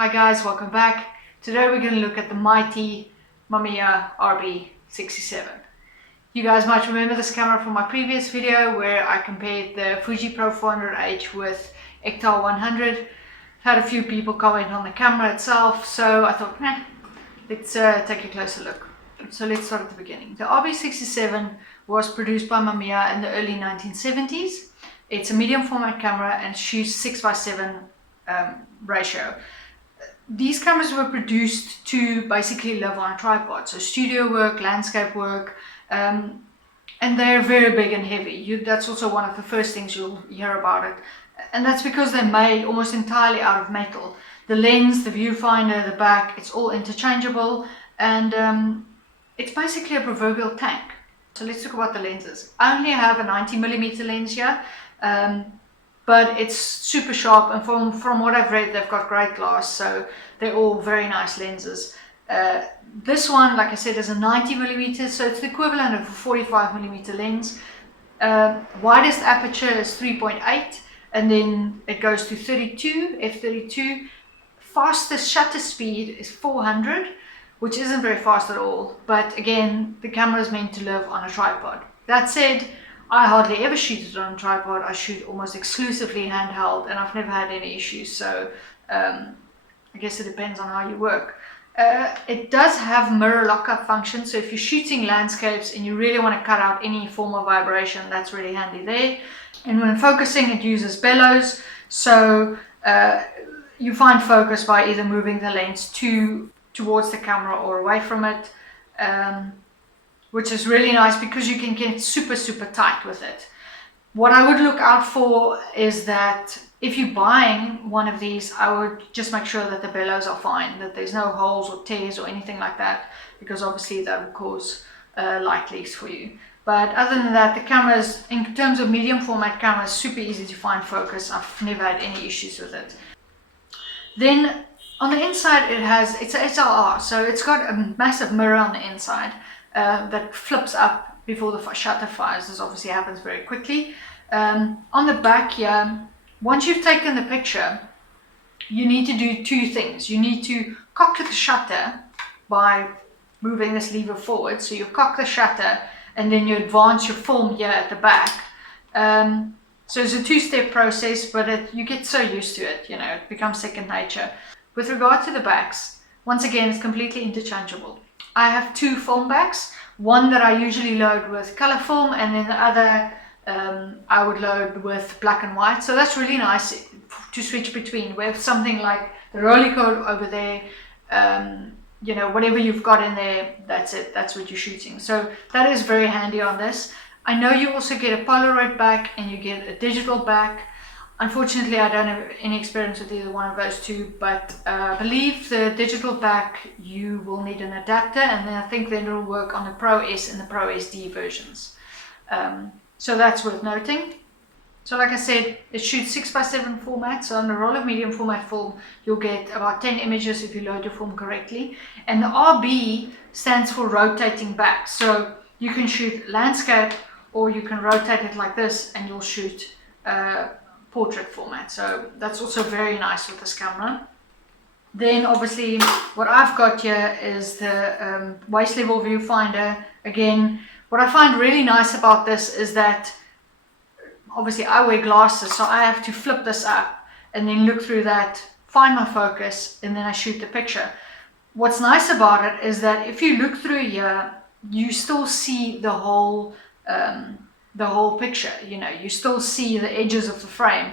Hi guys, welcome back. Today we're going to look at the mighty Mamiya RB67. You guys might remember this camera from my previous video where I compared the Fuji Pro 400H with Ektar 100. I've had a few people comment on the camera itself, so I thought, let's take a closer look. So let's start at the beginning. The RB67 was produced by Mamiya in the early 1970s. It's a medium format camera and shoots 6:7 ratio. These cameras were produced to basically live on a tripod, so studio work, landscape work, and they're very big and heavy. That's also one of the first things you'll hear about it, and that's because they're made almost entirely out of metal. The lens, the viewfinder, the back, it's all interchangeable, and it's basically a proverbial tank. So let's talk about the lenses. I only have a 90mm lens here, but it's super sharp, and from what I've read, they've got great glass, so they're all very nice lenses. This one, like I said, is a 90mm, so it's the equivalent of a 45mm lens. Widest aperture is 3.8, and then it goes to 32, f32. Fastest shutter speed is 400, which isn't very fast at all, but again, the camera is meant to live on a tripod. That said, I hardly ever shoot it on a tripod. I shoot almost exclusively handheld, and I've never had any issues, so I guess it depends on how you work. It does have mirror lockup function, so if you're shooting landscapes and you really want to cut out any form of vibration, that's really handy there. And when focusing, it uses bellows, so you find focus by either moving the lens towards the camera or away from it. Which is really nice because you can get super tight with it. What I would look out for is that if you're buying one of these, I would just make sure that the bellows are fine, that there's no holes or tears or anything like that, because obviously that will cause light leaks for you. But other than that, the cameras, in terms of medium format cameras, super easy to find focus. I've never had any issues with it. Then on the inside, it's a SLR, so it's got a massive mirror on the inside. That flips up before the shutter fires. This obviously happens very quickly. On the back here, once you've taken the picture, you need to do two things. You need to cock the shutter by moving this lever forward. So you cock the shutter and then you advance your film here at the back. So it's a two-step process, but you get so used to it, it becomes second nature. With regard to the backs, once again, it's completely interchangeable. I have two film backs, one that I usually load with color film, and then the other I would load with black and white. So that's really nice to switch between. We have something like the roller code over there, whatever you've got in there, that's it, that's what you're shooting. So that is very handy on this. I know you also get a Polaroid back and you get a digital back. Unfortunately, I don't have any experience with either one of those two, but I believe the digital back, you will need an adapter, and then I think then it'll work on the Pro S and the Pro SD versions. So that's worth noting. So like I said, it shoots 6:7 format, so on the roll of medium format film, you'll get about 10 images if you load your film correctly. And the RB stands for rotating back, so you can shoot landscape, or you can rotate it like this, and you'll shoot portrait format. So that's also very nice with this camera. Then obviously what I've got here is the waist level viewfinder. Again, what I find really nice about this is that obviously I wear glasses, so I have to flip this up and then look through that, find my focus, and then I shoot the picture. What's nice about it is that if you look through here, you still see the whole picture. You still see the edges of the frame,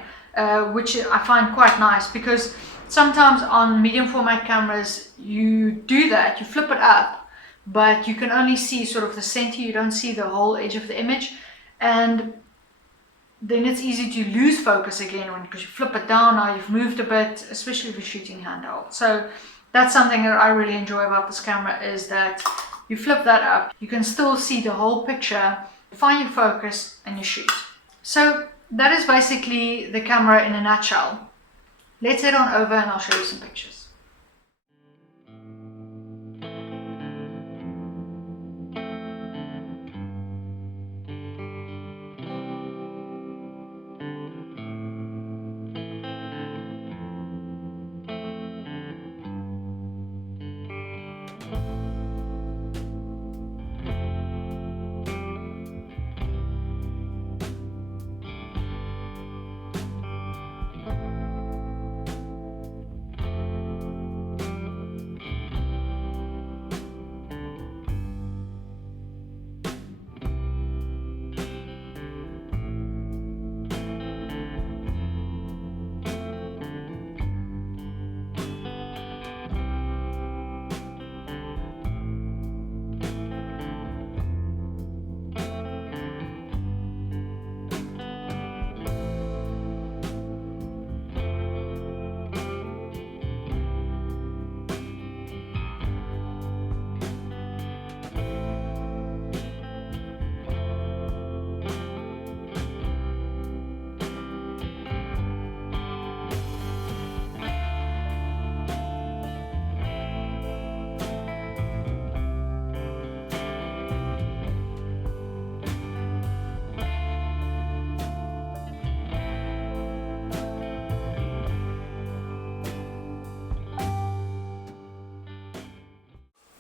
which I find quite nice, because sometimes on medium format cameras you do that, you flip it up, but you can only see sort of the center, you don't see the whole edge of the image, and then it's easy to lose focus again because you flip it down, now you've moved a bit, especially if you're shooting handheld. So that's something that I really enjoy about this camera, is that you flip that up, you can still see the whole picture, find your focus, and you shoot. So that is basically the camera in a nutshell. Let's head on over and I'll show you some pictures.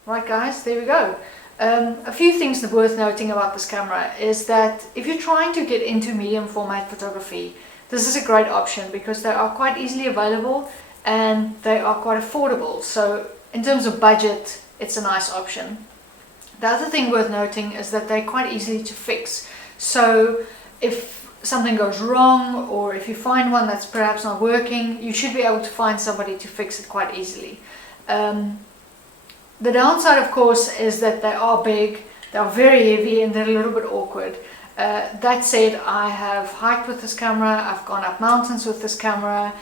Right guys, there we go. A few things worth noting about this camera is that if you're trying to get into medium format photography, this is a great option because they are quite easily available and they are quite affordable. So in terms of budget, it's a nice option. The other thing worth noting is that they're quite easy to fix. So if something goes wrong or if you find one that's perhaps not working, you should be able to find somebody to fix it quite easily. The downside, of course, is that they are big, they are very heavy, and they're a little bit awkward. That said, I have hiked with this camera, I've gone up mountains with this camera.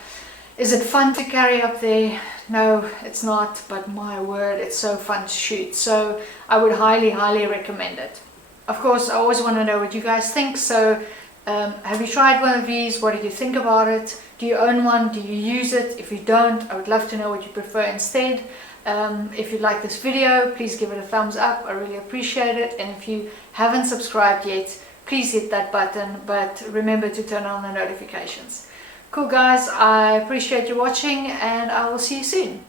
Is it fun to carry up there? No, it's not, but my word, it's so fun to shoot. So I would highly, highly recommend it. Of course, I always want to know what you guys think. So have you tried one of these? What did you think about it? Do you own one? Do you use it? If you don't, I would love to know what you prefer instead. If you like this video, please give it a thumbs up. I really appreciate it. And if you haven't subscribed yet, please hit that button, but remember to turn on the notifications. Cool guys, I appreciate you watching and I will see you soon.